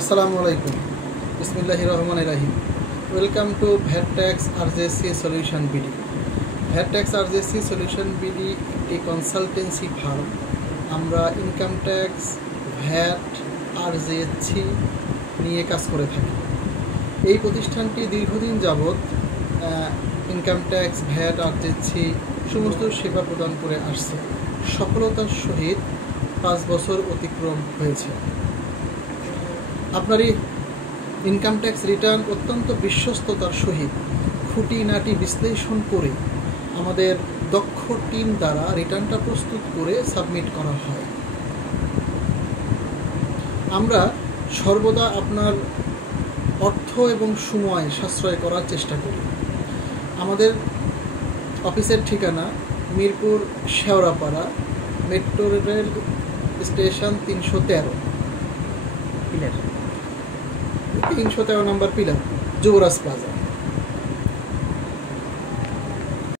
আসসালামু আলাইকুম। বিসমিল্লাহির রহমানির রহিম। Welcome to VAT tax RJSC solution BD. VAT tax RJSC solution BD একটি কনসালটেন্সি ফার্ম। আমরা ইনকাম ট্যাক্স, ভ্যাট, আরজেসি নিয়ে কাজ করে থাকি। এই প্রতিষ্ঠানটি দীর্ঘদিন যাবৎ ইনকাম ট্যাক্স, ভ্যাট, আরজেসি সমস্ত সেবা প্রদান করে আসছে। সফলতার সহিত 5 বছর অতিক্রম হয়েছে। আপনারই ইনকাম ট্যাক্স রিটার্ন অত্যন্ত বিশ্বস্ততার সহিত খুঁটিনাটি বিশ্লেষণ করে আমাদের দক্ষ টিম দ্বারা রিটার্নটা প্রস্তুত করে সাবমিট করা হয়। আমরা সর্বদা আপনার অর্থ এবং সময় সাশ্রয় করার চেষ্টা করি। আমাদের অফিসের ঠিকানা Mirpur Shewrapara, metro rail station 313 নম্বর পিলার, যুবরাজ প্লাজা।